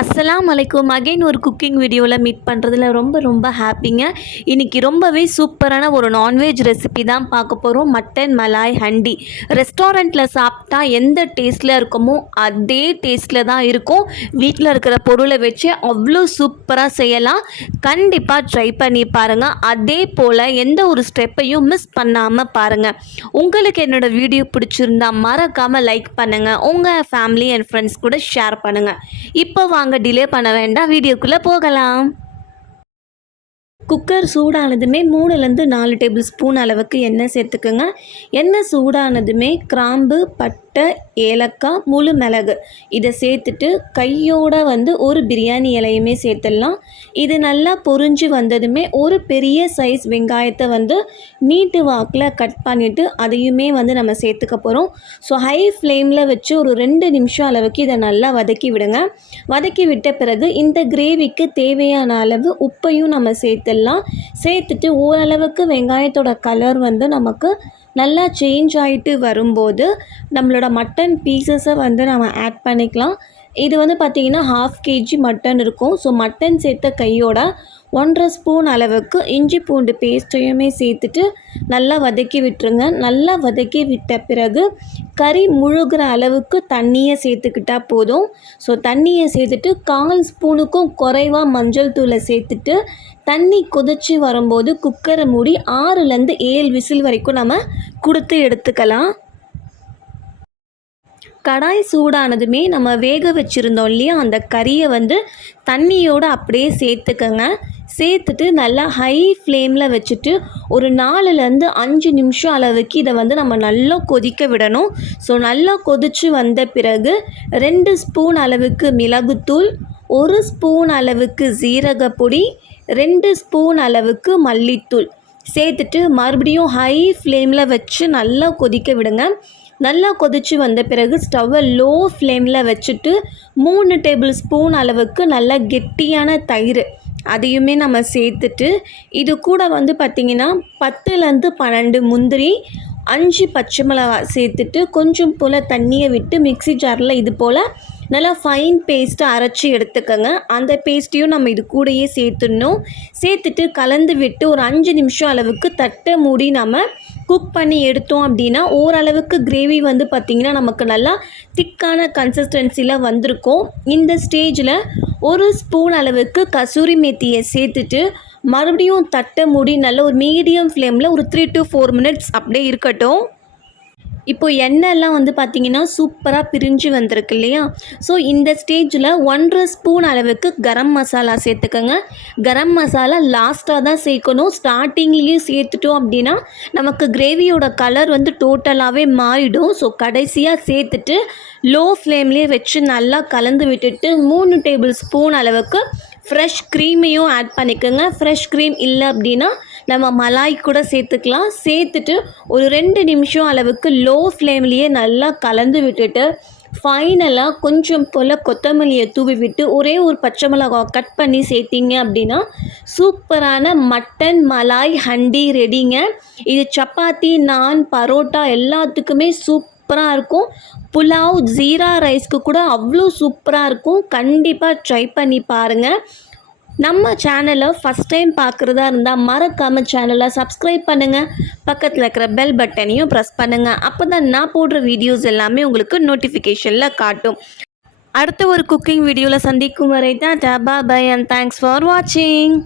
அஸ்ஸலாம் வலைக்கும் அகைன் ஒரு குக்கிங் வீடியோவில் மீட் பண்ணுறதுல ரொம்ப ரொம்ப ஹாப்பிங்க இன்றைக்கி ரொம்பவே சூப்பரான ஒரு நான்வெஜ் ரெசிபி தான் பார்க்க போகிறோம் மட்டன் மலாய் ஹண்டி ரெஸ்டாரண்ட்டில் சாப்பிட்டா எந்த டேஸ்ட்டில் இருக்குமோ அதே டேஸ்ட்டில் தான் இருக்கும். வீட்டில் இருக்கிற பொருளை வச்சு அவ்வளோ சூப்பராக செய்யலாம். கண்டிப்பாக ட்ரை பண்ணி பாருங்கள் அதே போல் எந்த ஒரு ஸ்டெப்பையும் மிஸ் பண்ணாமல் பாருங்கள் உங்களுக்கு என்னோடய வீடியோ பிடிச்சிருந்தா மறக்காமல் லைக் பண்ணுங்கள் உங்கள் ஃபேமிலி அண்ட் ஃப்ரெண்ட்ஸ் கூட ஷேர் பண்ணுங்கள் இப்போ வாங்க டிலே பண்ண வேண்டாம். வீடியோக்குள்ளே போகலாம். குக்கர் சூடானதுமே மூணுலேருந்து நாலு டேபிள் ஸ்பூன் அளவுக்கு எண்ணெய் சேர்த்துக்குங்க. எண்ணெய் சூடானதுமே கிராம்பு பட் பட்டை ஏலக்காய் முழு மிளகு. இதை சேர்த்துட்டு கையோட வந்து ஒரு பிரியாணி இலையுமே சேர்த்துடலாம். இது நல்லா பொரிஞ்சு வந்ததுமே ஒரு பெரிய சைஸ் வெங்காயத்தை வந்து நீட்டு வாக்கில் கட் பண்ணிவிட்டு அதையுமே வந்து நம்ம சேர்த்துக்க போகிறோம் ஸோ ஹை ஃப்ளேமில் வச்சு ஒரு ரெண்டு நிமிஷம் அளவுக்கு இதை நல்லா வதக்கி விடுங்க. வதக்கி விட்ட பிறகு இந்த கிரேவிக்கு தேவையான அளவு உப்பையும் நம்ம சேர்த்துடலாம். சேர்த்துட்டு ஓரளவுக்கு வெங்காயத்தோட கலர் வந்து நமக்கு நல்லா சேஞ்ச் ஆகிட்டு வரும்போது நம்மளோட மட்டன் பீசஸை வந்து நம்ம ஆட் பண்ணிக்கலாம். இது வந்து பார்த்திங்கன்னா ஹாஃப் கேஜி மட்டன் இருக்கும். ஸோ மட்டன் சேர்த்த கையோட ஒன்றரை ஸ்பூன் அளவுக்கு இஞ்சி பூண்டு பேஸ்ட்டையுமே சேர்த்துட்டு நல்லா வதக்கி விட்டுருங்க. நல்லா வதக்கி விட்ட பிறகு கறி முழுகிற அளவுக்கு தண்ணியை சேர்த்துக்கிட்டால் போதும். ஸோ தண்ணியை சேர்த்துட்டு கால் ஸ்பூனுக்கும் குறைவாக மஞ்சள் தூளை சேர்த்துட்டு தண்ணி கொதிச்சு வரும்போது குக்கரை மூடி ஆறுலேருந்து ஏழு விசில் வரைக்கும் நம்ம கொடுத்து எடுத்துக்கலாம். கடாய் சூடானதுமே நம்ம வேக வச்சுருந்தோம் இல்லையா? அந்த கறியை வந்து தண்ணியோடு அப்படியே சேர்த்துக்கங்க. சேர்த்துட்டு நல்லா ஹை ஃப்ளேமில் வச்சுட்டு ஒரு நாலுலேருந்து அஞ்சு நிமிஷம் அளவுக்கு இதை வந்து நம்ம நல்லா கொதிக்க விடணும். ஸோ நல்லா கொதித்து வந்த பிறகு ரெண்டு ஸ்பூன் அளவுக்கு மிளகுத்தூள் ஒரு ஸ்பூன் அளவுக்கு ஜீரகப்பொடி ரெண்டு ஸ்பூன் அளவுக்கு மல்லித்தூள். சேர்த்துட்டு மறுபடியும் ஹை ஃப்ளேமில் வச்சு நல்லா கொதிக்க விடுங்க. நல்லா கொதித்து வந்த பிறகு ஸ்டவ்வை லோ ஃப்ளேமில் வச்சுட்டு மூணு டேபிள் ஸ்பூன் அளவுக்கு நல்லா கெட்டியான தயிர் அதையுமே நம்ம சேர்த்துட்டு இது கூட வந்து பார்த்திங்கன்னா பத்துலேருந்து பன்னெண்டு முந்திரி அஞ்சு பச்சை மிளகா சேர்த்துட்டு கொஞ்சம் போல் தண்ணியை விட்டு மிக்சி ஜாரில் இது போல் நல்லா ஃபைன் பேஸ்ட்டை அரைச்சி எடுத்துக்கோங்க. அந்த பேஸ்ட்டையும் நம்ம இது கூடயே சேர்த்துடணும். சேர்த்துட்டு கலந்து விட்டு ஒரு அஞ்சு நிமிஷம் அளவுக்கு தட்டை மூடி நம்ம குக் பண்ணி எடுத்தோம் அப்படின்னா ஓரளவுக்கு கிரேவி வந்து பார்த்திங்கன்னா நமக்கு நல்லா திக்கான கன்சிஸ்டன்சியில் வந்திருக்கும். இந்த ஸ்டேஜில் ஒரு ஸ்பூன் அளவுக்கு கசூரி மேத்தியை சேர்த்துட்டு மறுபடியும் தட்டை மூடி நல்ல ஒரு மீடியம் ஃப்ளேமில் ஒரு த்ரீ டு ஃபோர் மினிட்ஸ் அப்படியே இருக்கட்டும். இப்போ எண்ணெய்லாம் வந்து பார்த்திங்கன்னா சூப்பராக பிரிஞ்சு வந்திருக்கு இல்லையா? ஸோ இந்த ஸ்டேஜில் ஒன்றரை ஸ்பூன் அளவுக்கு கரம் மசாலா சேர்த்துக்கோங்க. கரம் மசாலா லாஸ்ட்டாக தான் சேர்க்கணும். ஸ்டார்டிங்லேயும் சேர்த்துட்டோம் அப்படின்னா நமக்கு கிரேவியோட கலர் வந்து டோட்டலாகவே மாறிடும். ஸோ கடைசியாக சேர்த்துட்டு லோ ஃப்ளேம்லேயே வச்சு நல்லா கலந்து விட்டுட்டு மூணு டேபிள் ஸ்பூன் அளவுக்கு ஃப்ரெஷ் க்ரீமையும் ஆட் பண்ணிக்கோங்க. ஃப்ரெஷ் க்ரீம் இல்லை அப்படின்னா நம்ம மலாய் கூட சேர்த்துக்கலாம். சேர்த்துட்டு ஒரு ரெண்டு நிமிஷம் அளவுக்கு லோ ஃப்ளேம்லேயே நல்லா கலந்து விட்டுட்டு ஃபைனலாக கொஞ்சம் போல் கொத்தமல்லியை தூவி விட்டு ஒரே ஒரு பச்சை மிளகா கட் பண்ணி சேர்த்திங்க அப்படின்னா சூப்பரான மட்டன் மலாய் ஹண்டி ரெடிங்க இது சப்பாத்தி நான் பரோட்டா எல்லாத்துக்குமே சூப்பராக இருக்கும். புலாவ் ஜீரா ரைஸ்க்கு கூட அவ்வளோ சூப்பராக இருக்கும். கண்டிப்பாக ட்ரை பண்ணி பாருங்கள் நம்ம சேனலை ஃபஸ்ட் டைம் பார்க்குறதா இருந்தால் மறக்காமல் சேனலை சப்ஸ்கிரைப் பண்ணுங்கள் பக்கத்தில் இருக்கிற பெல் பட்டனையும் ப்ரெஸ் பண்ணுங்கள் அப்போ தான் நான் போடுற வீடியோஸ் எல்லாமே உங்களுக்கு நோட்டிஃபிகேஷனில் காட்டும். அடுத்த ஒரு குக்கிங் வீடியோவில் சந்திக்கும் வரை தான் டபா பை அண்ட் தேங்க்ஸ் ஃபார் வாட்சிங்